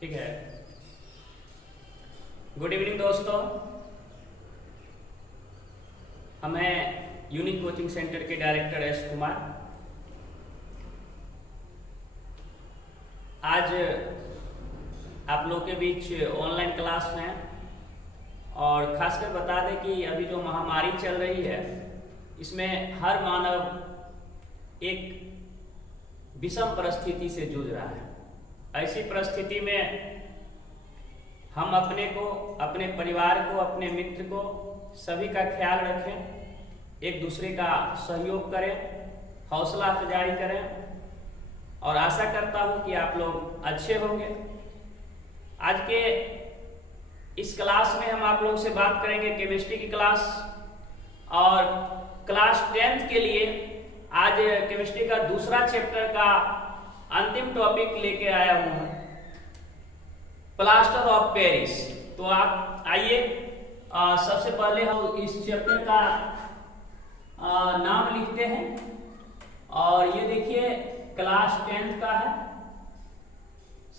ठीक है। Good evening दोस्तों, हमें यूनिक कोचिंग सेंटर के डायरेक्टर एस कुमार आज आप लोग के बीच ऑनलाइन क्लास में और खासकर बता दें कि अभी जो महामारी चल रही है इसमें हर मानव एक विषम परिस्थिति से जूझ रहा है। ऐसी परिस्थिति में हम अपने को, अपने परिवार को, अपने मित्र को, सभी का ख्याल रखें, एक दूसरे का सहयोग करें, हौसला अफजाई करें और आशा करता हूं कि आप लोग अच्छे होंगे। आज के इस क्लास में हम आप लोगों से बात करेंगे केमिस्ट्री की क्लास, और क्लास 10th के लिए आज केमिस्ट्री का दूसरा चैप्टर का अंतिम टॉपिक लेके आया हूं, प्लास्टर ऑफ पेरिस। तो आप आइए, सबसे पहले हम इस चैप्टर का नाम लिखते हैं और ये देखिए क्लास 10th का है।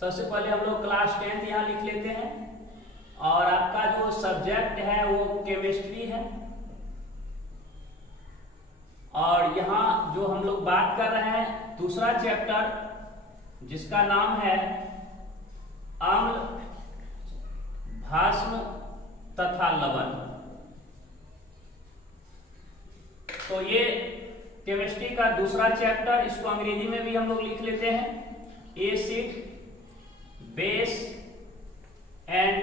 सबसे पहले हम लोग क्लास 10th यहाँ लिख लेते हैं और आपका जो सब्जेक्ट है वो केमिस्ट्री है। और यहाँ जो हम लोग बात कर रहे हैं दूसरा चैप्टर जिसका नाम है अम्ल, भास्म तथा लवण। तो ये केमिस्ट्री का दूसरा चैप्टर, इसको अंग्रेजी में भी हम लोग लिख लेते हैं acid, base and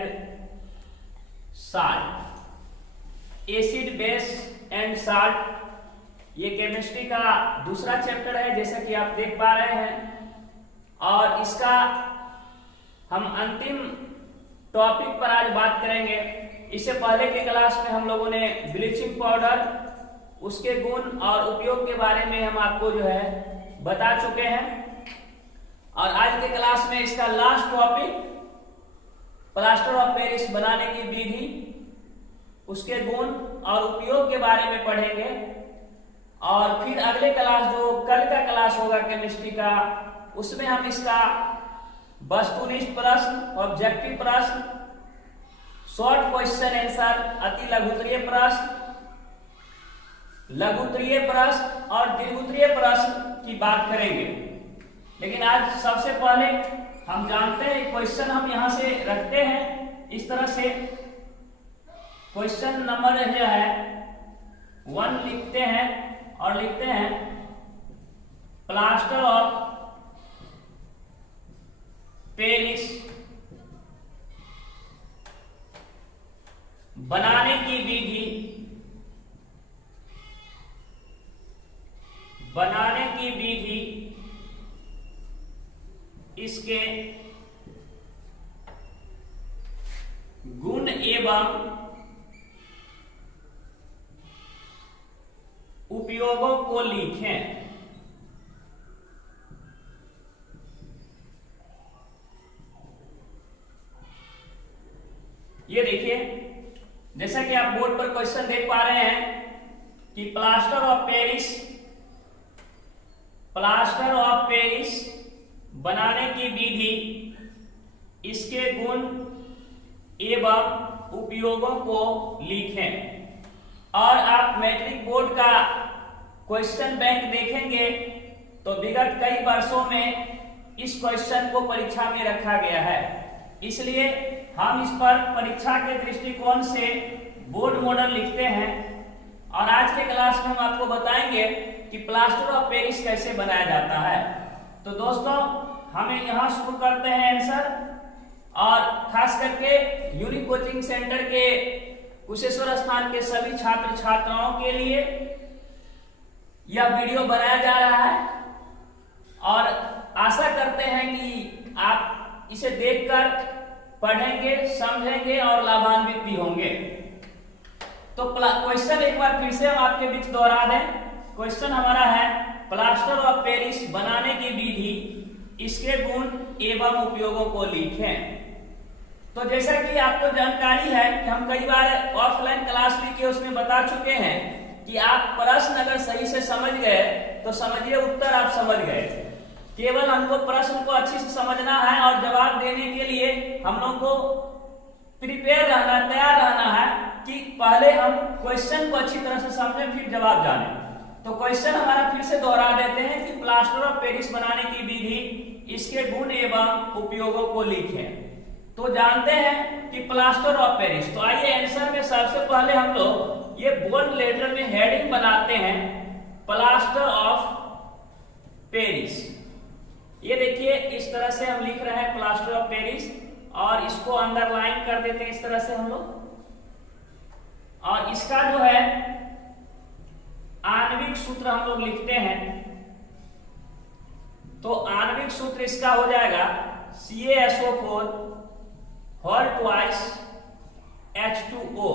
salt. Acid, base and salt ये केमिस्ट्री का दूसरा चैप्टर है, जैसा कि आप देख पा रहे हैं। और इसका हम अंतिम टॉपिक पर आज बात करेंगे। इससे पहले के क्लास में हम लोगों ने ब्लीचिंग पाउडर, उसके गुण और उपयोग के बारे में हम आपको जो है बता चुके हैं। और आज के क्लास में इसका last topic plaster of Paris बनाने की विधि, उसके गुण और उपयोग के बारे में पढ़ेंगे। और फिर अगले क्लास जो कल का क्लास होगा केमिस्ट्री का, उसमें हम इसका वस्तुनिष्ठ प्रश्न, ऑब्जेक्टिव प्रश्न, शॉर्ट क्वेश्चन आंसर, अति लघुत्तरीय प्रश्न, लघुत्तरीय प्रश्न और दीर्घोत्तरीय प्रश्न की बात करेंगे। लेकिन आज सबसे पहले हम जानते हैं क्वेश्चन हम यहां से रखते हैं इस तरह से। क्वेश्चन नंबर जो है 1 लिखते हैं और लिखते हैं प्लास्टर ऑफ पेरिस बनाने की विधि, बनाने की विधि, इसके गुण एवं उपयोगों को लिखें। ये देखिए, जैसा कि आप बोर्ड पर क्वेश्चन देख पा रहे हैं कि plaster of Paris, plaster of Paris बनाने की विधि, इसके गुण एवं उपयोगों को लिखें। और आप मैट्रिक बोर्ड का क्वेश्चन बैंक देखेंगे तो विगत कई वर्षों में इस क्वेश्चन को परीक्षा में रखा गया है, इसलिए हम इस पर परीक्षा के दृष्टिकोण से बोर्ड मॉडल लिखते हैं। और आज के क्लास में हम आपको बताएंगे कि प्लास्टर ऑफ पेरिस कैसे बनाया जाता है। तो दोस्तों, हमें यहां शुरू करते हैं आंसर। और खास करके यूनिक कोचिंग सेंटर के कुशेश्वर स्थान के सभी छात्र छात्राओं के लिए यह वीडियो बनाया जा रहा है और आशा करते हैं कि आप इसे देखकर पढ़ेंगे, समझेंगे और लाभान्वित भी होंगे। तो क्वेश्चन एक बार फिर से हम आपके बीच दोहरा दें। क्वेश्चन हमारा है प्लास्टर ऑफ पेरिस बनाने की विधि, इसके गुण एवं उपयोगों को लिखें। तो जैसा कि आपको जानकारी है कि हम कई बार ऑफलाइन क्लास ली के उसमें बता चुके हैं कि आप प्रश्न अगर सही से समझ गए तो समझिए उत्तर आप समझ गए। केवल हमको प्रश्न को अच्छे से समझना है और जवाब देने के लिए हम लोग को प्रिपेयर रहना, तैयार रहना है कि पहले हम क्वेश्चन को अच्छी तरह से समझें फिर जवाब जाने। तो क्वेश्चन हमारा फिर से दोहरा देते हैं कि प्लास्टर ऑफ पेरिस बनाने की विधि, इसके गुण एवं उपयोगों को लिखें। तो जानते हैं कि प्लास्टर ऑफ पेरिस, तो आइए आंसर में सबसे पहले हम लोग ये बोल्ड लेटर में हेडिंग बनाते हैं प्लास्टर ऑफ पेरिस। ये देखिए इस तरह से हम लिख रहे हैं प्लास्टर ऑफ पेरिस और इसको अंडरलाइन कर देते हैं इस तरह से हम लोग। और इसका जो है आणविक सूत्र हम लोग लिखते हैं, तो आणविक सूत्र इसका हो जाएगा CaSO4 whole twice H2O।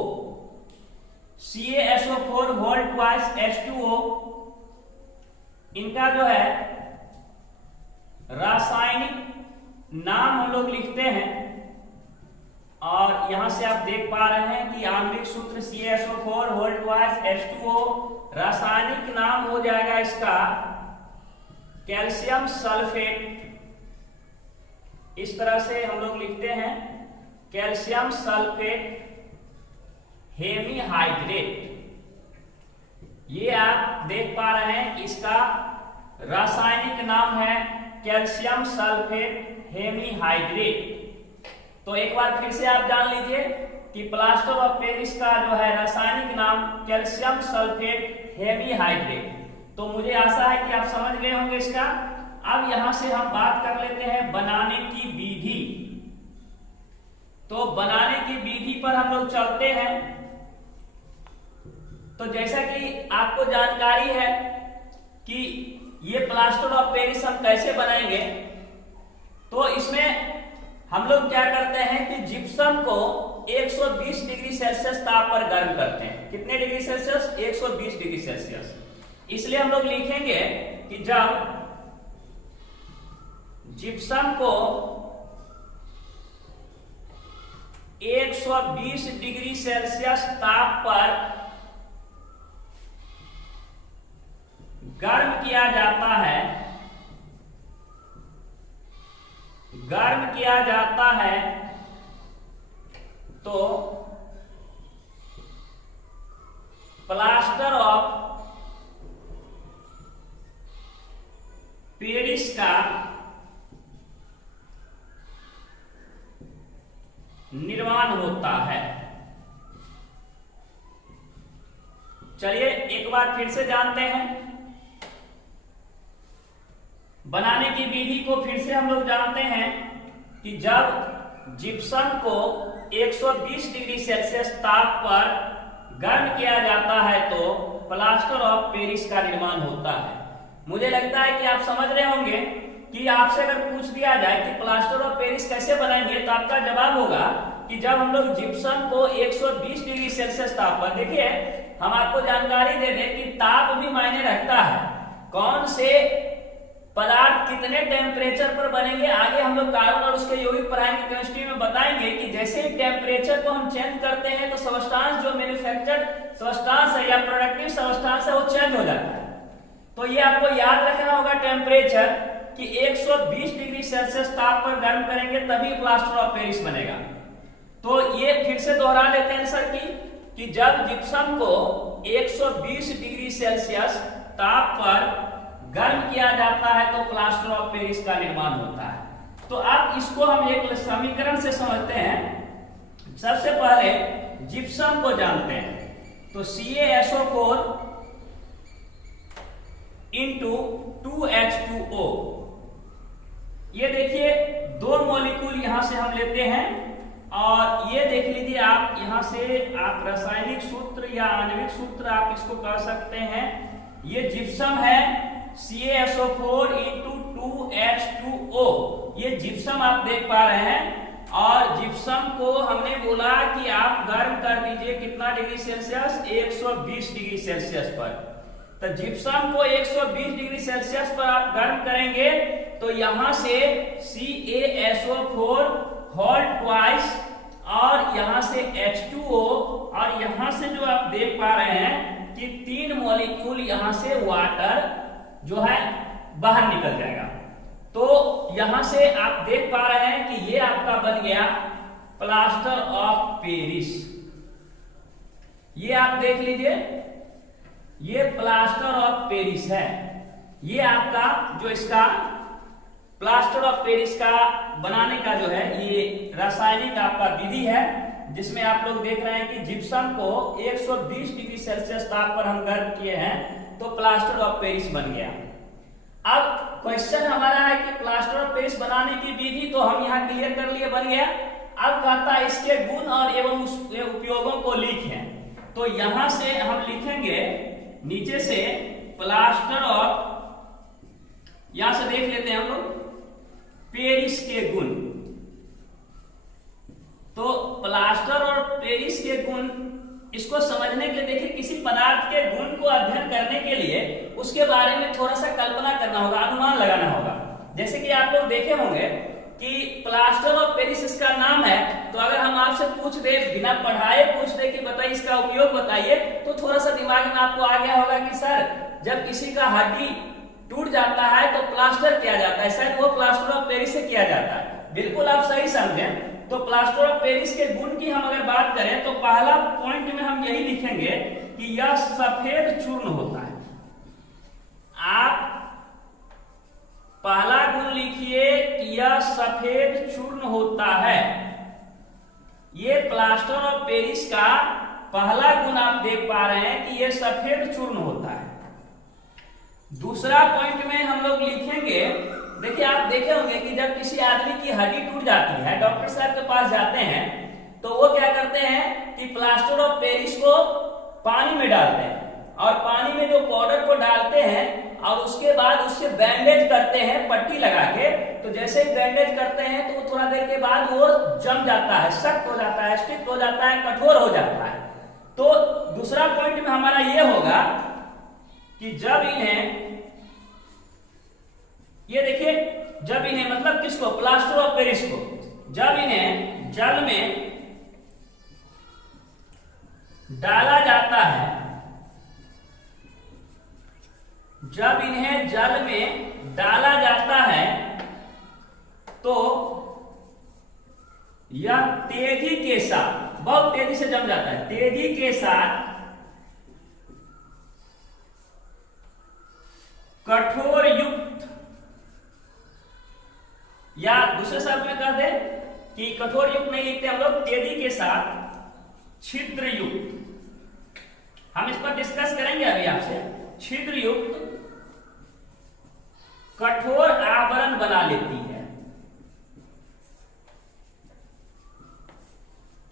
CaSO4 whole twice H2O इनका जो है रासायनिक नाम हम लोग लिखते हैं और यहां से आप देख पा रहे हैं कि आणविक सूत्र CaSO4 होल ट्वाइस H2O, रासायनिक नाम हो जाएगा इसका कैल्शियम सल्फेट। इस तरह से हम लोग लिखते हैं कैल्शियम सल्फेट हेमीहाइड्रेट। ये आप देख पा रहे हैं इसका रासायनिक नाम है कैल्शियम सल्फेट हेमीहाइड्रेट। तो एक बार फिर से आप जान लीजिए कि प्लास्टर ऑफ पेरिस का जो है रासायनिक नाम कैल्शियम सल्फेट हेमीहाइड्रेट। तो मुझे आशा है कि आप समझ गए होंगे इसका। अब यहां से हम बात कर लेते हैं बनाने की विधि। तो बनाने की विधि पर हम लोग चलते हैं। तो जैसा कि आपको जानकारी है कि ये प्लास्टर ऑफ पेरिस हम कैसे बनाएंगे, तो इसमें हम लोग क्या करते हैं कि जिप्सम को 120 डिग्री सेल्सियस ताप पर गर्म करते हैं। कितने डिग्री सेल्सियस? 120 degree Celsius. इसलिए हम लोग लिखेंगे कि जब जिप्सम को 120 डिग्री सेल्सियस ताप पर गर्म किया जाता है, तो प्लास्टर ऑफ पेरिस का निर्माण होता है। चलिए एक बार फिर से जानते हैं बनाने की विधि को। फिर से हम लोग जानते हैं कि जब जिप्सम को 120 डिग्री सेल्सियस ताप पर गर्म किया जाता है तो प्लास्टर ऑफ पेरिस का निर्माण होता है। मुझे लगता है कि आप समझ रहे होंगे कि आपसे अगर पूछ दिया जाए कि प्लास्टर ऑफ पेरिस कैसे बनाएंगे, तो आपका जवाब होगा कि जब हम लोग जिप्सम को 120 डिग्री सेल्सियस ताप पर, देखिए हम आपको जानकारी दे दें कि ताप भी मायने रखता है। कौन से पदार्थ कितने टेम्परेचर पर बनेंगे, आगे हम लोग कार्बन और उसके यौगिक पढ़ाएंगे, केमिस्ट्री में बताएंगे कि जैसे ही टेम्परेचर को हम चेंज करते हैं तो सबस्टांस जो मैन्युफैक्चर्ड सबस्टांस है या प्रोडक्टिव सबस्टांस है वो चेंज हो जाता है। तो ये आपको याद रखना होगा टेम्परेचर कि 120 डिग्री सेल्सियस ताप पर गर्म करेंगे तभी प्लास्टर ऑफ पेरिस बनेगा। तो ये फिर से दोहरा लेते हैं सर कि जब जिप्सम को 120 डिग्री सेल्सियस ताप पर गर्म किया जाता है तो प्लास्टर ऑफ पेरिस का निर्माण होता है। तो अब इसको हम एक समीकरण से समझते हैं। सबसे पहले जिप्सम को जानते हैं, तो CaSO4 इंटू 2H2O। ये देखिए दो मॉलिक्यूल यहां से हम लेते हैं और ये देख लीजिए आप, यहां से आप रासायनिक सूत्र या आणविक सूत्र आप इसको कह सकते हैं। ये जिप्सम है CaSO4 इंटू 2H2O। ये जिप्सम आप देख पा रहे हैं और जिप्सम को हमने बोला कि आप गर्म कर दीजिए कितना डिग्री सेल्सियस? 120 डिग्री सेल्सियस पर। तो जिप्सम को 120 डिग्री सेल्सियस पर आप गर्म करेंगे तो यहां से CaSO4 होल ट्वाइस और यहां से H2O और यहां से जो आप देख पा रहे हैं कि 3 मॉलिक्यूल यहां से वाटर जो है बाहर निकल जाएगा। तो यहां से आप देख पा रहे हैं कि ये आपका बन गया प्लास्टर ऑफ पेरिस। ये आप देख लीजिए, ये प्लास्टर ऑफ पेरिस है। ये आपका जो इसका प्लास्टर ऑफ पेरिस का बनाने का जो है ये रासायनिक आपका विधि है, जिसमें आप लोग देख रहे हैं कि जिप्सम को 120 डिग्री सेल्सियस ताप पर हम गर्म किए हैं तो प्लास्टर ऑफ पेरिस बन गया। अब क्वेश्चन हमारा है कि प्लास्टर ऑफ पेरिस बनाने की विधि तो हम यहाँ क्लियर कर लिए, बन गया। अब कहता है इसके गुण और एवं उसके उपयोगों को लिखें। तो यहां से हम लिखेंगे नीचे से प्लास्टर ऑफ, यहां से देख लेते हैं हम लोग पेरिस के गुण। तो प्लास्टर और पेरिस के गुण, इसको समझने के लिए देखिए किसी पदार्थ के गुण को अध्ययन करने के लिए उसके बारे में थोड़ा सा कल्पना करना होगा, अनुमान लगाना होगा। जैसे कि आप लोग देखे होंगे कि प्लास्टर ऑफ पेरिस इसका नाम है, तो अगर हम आपसे पूछ दे, बिना पढ़ाए पूछ दे कि बताइए इसका उपयोग बताइए, तो थोड़ा सा दिमाग में आपको आ गया होगा कि सर जब किसी का हड्डी टूट जाता है तो प्लास्टर किया जाता है, शायद वो प्लास्टर ऑफ पेरिस से किया जाता है। बिल्कुल आप सही समझें। तो प्लास्टर ऑफ पेरिस के गुण की हम अगर बात करें तो पहला पॉइंट में हम यही लिखेंगे कि यह सफेद चूर्ण होता है। आप पहला गुण लिखिए कि यह सफेद चूर्ण होता है। ये प्लास्टर ऑफ पेरिस का पहला गुण आप देख पा रहे हैं कि यह सफेद चूर्ण होता है। दूसरा पॉइंट में हम लोग लिखेंगे, देखिए आप देखे होंगे कि जब किसी आदमी की हड्डी टूट जाती है, डॉक्टर साहब के पास जाते हैं तो वो क्या करते हैं कि प्लास्टर ऑफ पेरिस को पानी में डालते हैं, और पानी में जो पाउडर को डालते हैं और उसके बाद उससे बैंडेज करते हैं पट्टी लगा के। तो जैसे ही बैंडेज करते हैं तो थोड़ा देर के बाद वो जम जाता है, सख्त हो जाता है, स्टिफ हो जाता है, कठोर हो जाता है। तो दूसरा पॉइंट में हमारा ये होगा कि जब इन्हें, ये देखिए, जब इन्हें मतलब किसको, प्लास्टर ऑफ पेरिस को, जब इन्हें जल में डाला जाता है, जब इन्हें जल में डाला जाता है तो यह तेजी के साथ, बहुत तेजी से जम जाता है, तेजी के साथ कठोर युक्त, या दूसरे शब्द में कह दे कि कठोर युक्त नहीं लिखते हम लोग, तेजी के साथ छिद्र युक्त, हम इस पर डिस्कस करेंगे अभी आपसे। छिद्र युक्त कठोर आवरण बना लेती है,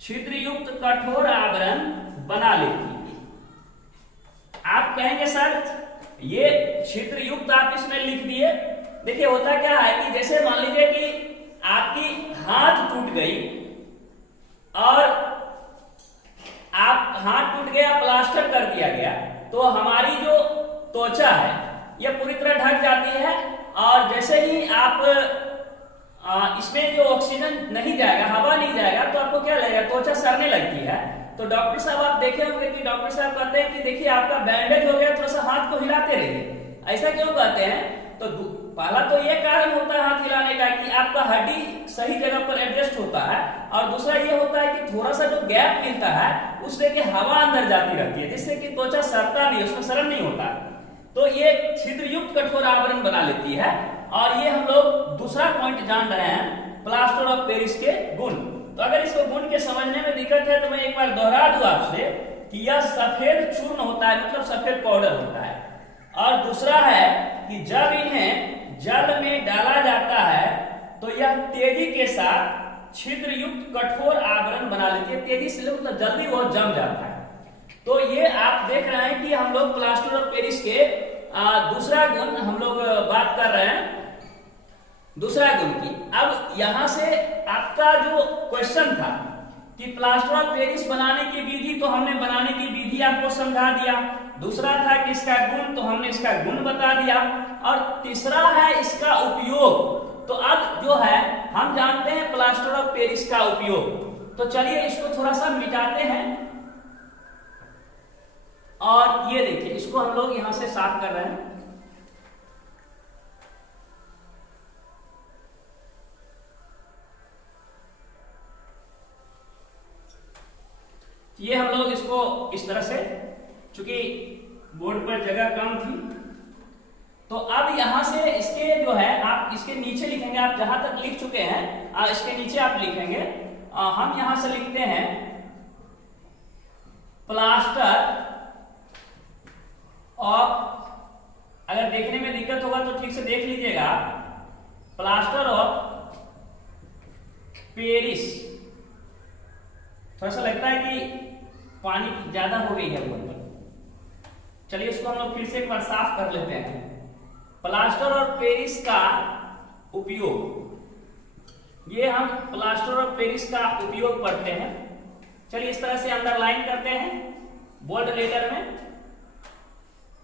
छिद्र युक्त कठोर आवरण बना लेती है। आप कहेंगे सर ये छिद्र युक्त आप इसमें लिख दिए। देखिए होता क्या है कि जैसे मान लीजिए कि आपकी हाथ टूट गई और आप हाथ टूट गया, प्लास्टर कर दिया गया, तो हमारी जो त्वचा है यह पूरी तरह ढक जाती है, और जैसे ही आप इसमें जो ऑक्सीजन नहीं जाएगा, हवा नहीं जाएगा, तो आपको क्या लगेगा, त्वचा सड़ने लगती है। तो डॉक्टर साहब आप देखे होंगे कि डॉक्टर साहब कहते हैं कि देखिए आपका बैंडेज हो गया, थोड़ा सा हाथ को हिलाते रहिए। ऐसा क्यों कहते हैं? तो पहला तो ये कारण होता है हाथ हिलाने का कि आपका हड्डी सही जगह पर एडजस्ट होता है, और दूसरा ये होता है कि थोड़ा सा जो गैप मिलता है उससे कि हवा अंदर जाती रहती है, जिससे कि त्वचा सड़ता नहीं, उसमें सड़न नहीं होता। तो ये छिद्र युक्त कठोर आवरण बना लेती है। और ये हम लोग दूसरा पॉइंट जान रहे हैं, प्लास्टर ऑफ पेरिस के गुण। तो अगर इसको गुण के समझने में दिक्कत है तो मैं एक बार दोहरा दूं आपसे कि यह सफेद चूर्ण होता है, मतलब सफेद पाउडर होता है। और दूसरा है कि जब इन्हें जल में डाला जाता है तो यह तेजी के साथ छिद्र युक्त कठोर आवरण बना लेती है। तेजी से मतलब जल्दी वो जम जाता है। तो ये आप देख रहे हैं कि हम लोग प्लास्टर ऑफ पेरिस के दूसरा गुण हम लोग बात कर रहे हैं, दूसरा गुण की। अब यहां से आपका जो क्वेश्चन था कि प्लास्टर ऑफ पेरिस बनाने की विधि, तो हमने बनाने की विधि आपको समझा दिया। दूसरा था कि इसका गुण, तो हमने इसका गुण बता दिया। और तीसरा है इसका उपयोग। तो अब जो है हम जानते हैं प्लास्टर ऑफ पेरिस का उपयोग। तो चलिए इसको थोड़ा सा मिटाते हैं, और ये देखिए इसको हम लोग यहां से साफ कर रहे हैं। ये हम लोग इसको इस तरह से, चूंकि बोर्ड पर जगह कम थी, तो अब यहां से इसके जो है आप इसके नीचे लिखेंगे। आप जहां तक लिख चुके हैं इसके नीचे आप लिखेंगे। हम यहां से लिखते हैं प्लास्टर ऑफ, अगर देखने में दिक्कत होगा तो ठीक से देख लीजिएगा, प्लास्टर ऑफ पेरिस। थोड़ा सा लगता है कि पानी ज्यादा हो गई है बोर्ड पर, चलिए इसको हम लोग फिर से एक बार साफ कर लेते हैं। प्लास्टर ऑफ पेरिस का उपयोग, ये हम प्लास्टर ऑफ पेरिस का उपयोग पढ़ते हैं। चलिए इस तरह से अंडरलाइन करते हैं बोल्ड लेटर में।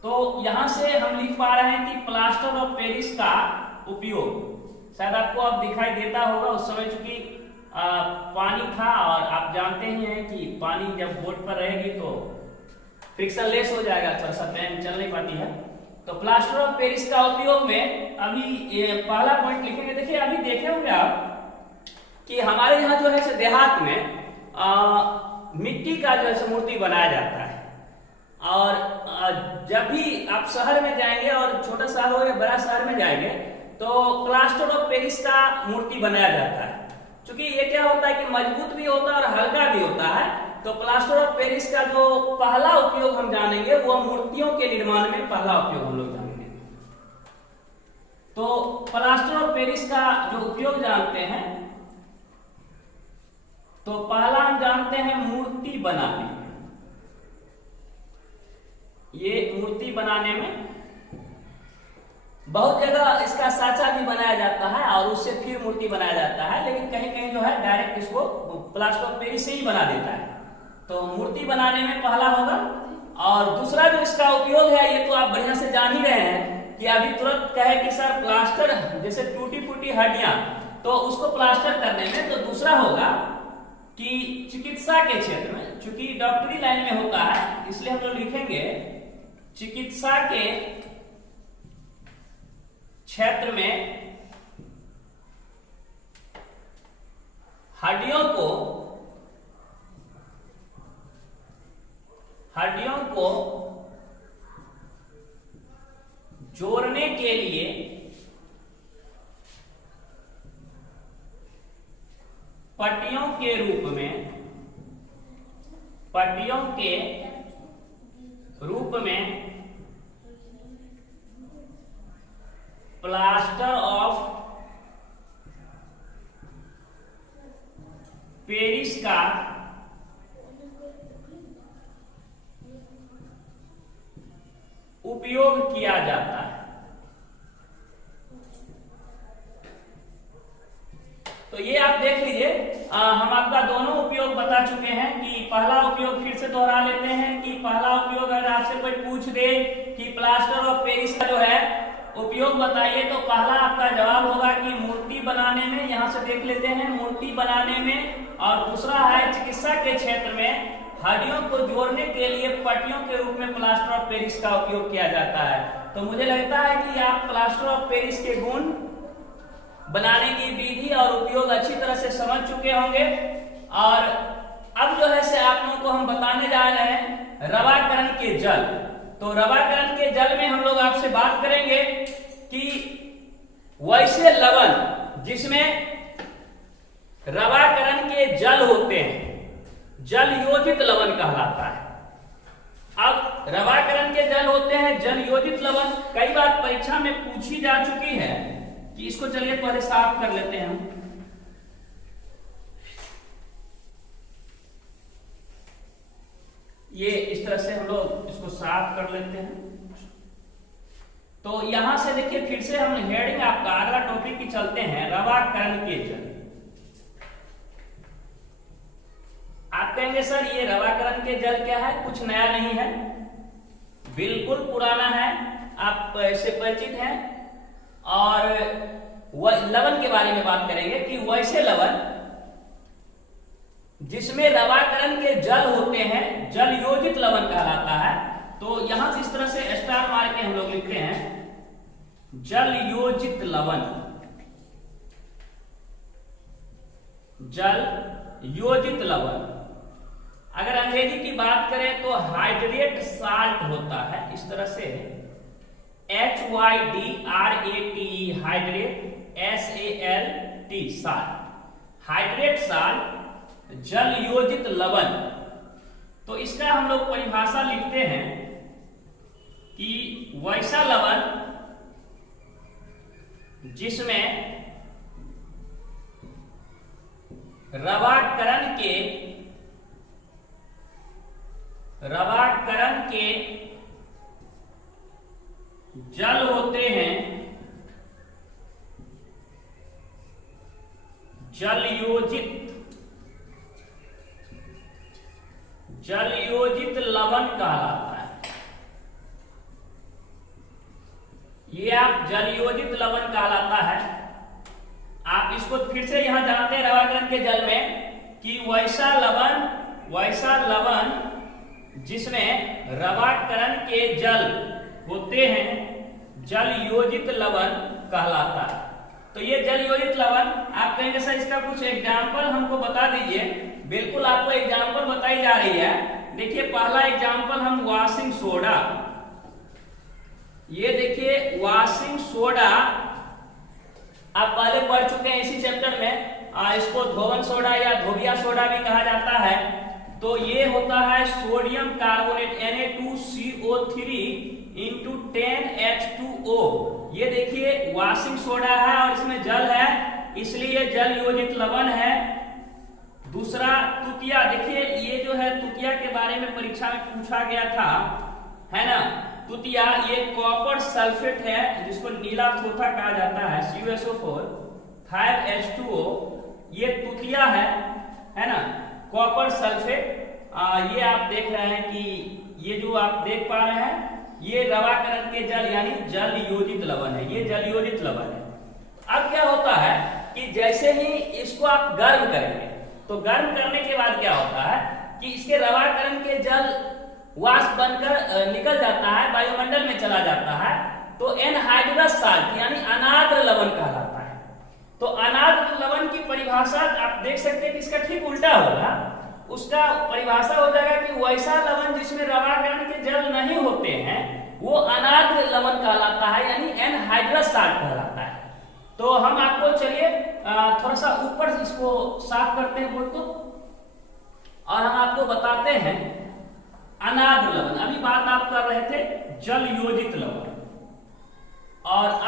तो यहां से हम लिख पा रहे हैं कि प्लास्टर ऑफ पेरिस का उपयोग, शायद आपको अब दिखाई देता होगा, उस समय चूंकि पानी था और आप जानते ही हैं कि पानी जब बोर्ड पर रहेगी तो फ्रिक्शन लेस हो जाएगा, थोड़ा सा पेन चल नहीं पाती है। तो प्लास्टर ऑफ पेरिस का उपयोग में अभी ये पहला पॉइंट लिखेंगे। देखिए अभी देखे होंगे आप कि हमारे यहाँ जो है देहात में मिट्टी का जो है मूर्ति बनाया जाता है, और जब भी आप शहर में जाएंगे और छोटा शहर हो या बड़ा शहर में जाएंगे तो प्लास्टर ऑफ पेरिस का मूर्ति बनाया जाता है। क्योंकि ये क्या होता है कि मजबूत भी होता है और हल्का भी होता है। तो प्लास्टर ऑफ पेरिस का जो पहला उपयोग हम जानेंगे वो मूर्तियों के निर्माण में पहला उपयोग हम लोग जानेंगे। तो प्लास्टर ऑफ पेरिस का जो उपयोग जानते हैं, तो पहला हम जानते हैं मूर्ति बनाने। ये मूर्ति बनाने में बहुत जगह इसका साचा भी बनाया जाता है और उससे फिर मूर्ति बनाया जाता है, लेकिन कहीं कहीं जो है डायरेक्ट इसको प्लास्टर ऑफ पेरिस से ही बना देता है। तो मूर्ति बनाने में पहला होगा। और दूसरा जो इसका उपयोग है, ये तो आप बढ़िया से जान ही रहे हैं कि अभी तुरंत कहे कि सर प्लास्टर, जैसे टूटी फूटी हड्डियां, तो उसको प्लास्टर करने में। तो दूसरा होगा कि चिकित्सा के क्षेत्र में, चूंकि डॉक्टरी लाइन में होता है इसलिए हम लोग लिखेंगे चिकित्सा के क्षेत्र में हड्डियों को जोड़ने के लिए पट्टियों के रूप में प्लास्टर ऑफ पेरिस का उपयोग किया जाता है। तो ये आप देख लीजिए, हम आपका दोनों उपयोग बता चुके हैं कि पहला उपयोग फिर से दोहरा लेते हैं कि पहला उपयोग अगर आपसे कोई पूछ दे कि प्लास्टर ऑफ पेरिस का जो है उपयोग बताइए, तो पहला आपका जवाब होगा कि मूर्ति बनाने में, यहां से देख लेते हैं, मूर्ति बनाने में। और दूसरा है चिकित्सा के क्षेत्र में हड्डियों को जोड़ने के लिए पट्टियों के रूप में प्लास्टर ऑफ पेरिस का उपयोग किया जाता है। तो मुझे लगता है कि आप प्लास्टर ऑफ पेरिस के गुण, बनाने की विधि और उपयोग अच्छी तरह से समझ चुके होंगे। और अब जो है से आप लोगों को हम बताने जा रहे हैं रवाकरण के जल। तो रवाकरण के जल में हम लोग आपसे बात करेंगे कि वैसे लवण जिसमें रवाकरण के जल होते हैं, जल योजित लवण कहलाता है। अब रवाकरण के जल होते हैं जल योजित लवण, कई बार परीक्षा में पूछी जा चुकी है कि इसको चलिए पहले साफ कर लेते हैं हम। ये इस तरह से हम लोग इसको साफ कर लेते हैं। तो यहां से देखिए फिर से हम हेडिंग आपका अगला टॉपिक की चलते हैं, रवाकरण के जल। आप कहेंगे सर ये रवाकरण के जल क्या है, कुछ नया नहीं है, बिल्कुल पुराना है, आप इससे परिचित हैं। और लवण के बारे में बात करेंगे कि वैसे लवण जिसमें रवाकरण के जल होते हैं जल योजित लवण कहलाता है। तो यहां से इस तरह से स्टार मार के हम लोग लिखते हैं जल योजित लवण, जल योजित लवण। अगर अंग्रेजी की बात करें तो हाइड्रेट साल्ट होता है, इस तरह से HYDRATE hydrate, SALT salt. Hydrate salt जल योजित लवण। तो इसका हम लोग परिभाषा लिखते हैं कि वैसा लवण जिसमें रवाकरण के जल होते हैं, जल योजित लवण कहलाता है। ये आप जल योजित लवण कहलाता है। आप इसको फिर से यहां जानते हैं रवाकरण के जल में कि वैसा लवण जिसमें रवाकरण के जल होते हैं, जल योजित लवण कहलाता है। तो ये जल योजित लवण आप कहेंगे सर इसका कुछ एग्जाम्पल हमको बता दीजिए। बिल्कुल आपको एग्जाम्पल बताई जा रही है। देखिए पहला एग्जाम्पल हम वॉशिंग सोडा, ये देखिए वॉशिंग सोडा आप पहले पढ़ चुके हैं इसी चैप्टर में। इसको धोवन सोडा या धोबिया सोडा भी कहा जाता है। तो ये होता है sodium carbonate Na2CO3 into 10H2O। ये देखिए वॉशिंग सोडा है और इसमें जल है, इसलिए जल योजित लवण है। दूसरा तुतिया, देखिए ये जो है तुतिया के बारे में परीक्षा में पूछा गया था, है ना। तुतिया ये कॉपर सल्फेट है जिसको नीला थोथा कहा जाता है, CuSO4 5H2O, ये तुतिया है ना, कॉपर सल्फेट। ये आप देख रहे हैं कि ये जो आप देख पा रहे हैं ये रवाकरण के जल यानी जल योजित लवण है, ये जल योजित लवण है। अब क्या होता है कि जैसे ही इसको आप गर्म करेंगे तो गर्म करने के बाद क्या होता है कि इसके रवाकरण के जल वाष्प बनकर निकल जाता है, वायुमंडल में चला जाता है, तो एनहाइड्रस साल्ट यानी अनाद्र लवण कहलाता है। तो अनाद्र लवण की परिभाषा आप देख सकते हैं कि इसका ठीक उल्टा होगा। उसका परिभाषा हो जाएगा कि वैसा लवण जिसमें रवाकरण के जल नहीं होते हैं वो अनाद्र लवण कहलाता है, यानी एनहाइड्रस साल्ट कहलाता है। तो हम आपको चलिए थोड़ा सा ऊपर इसको साफ करते हैं बोर्ड को, और हम आपको बताते हैं अनाद्र लवण। अभी बात आप कर रहे थे जल योजित लवण, और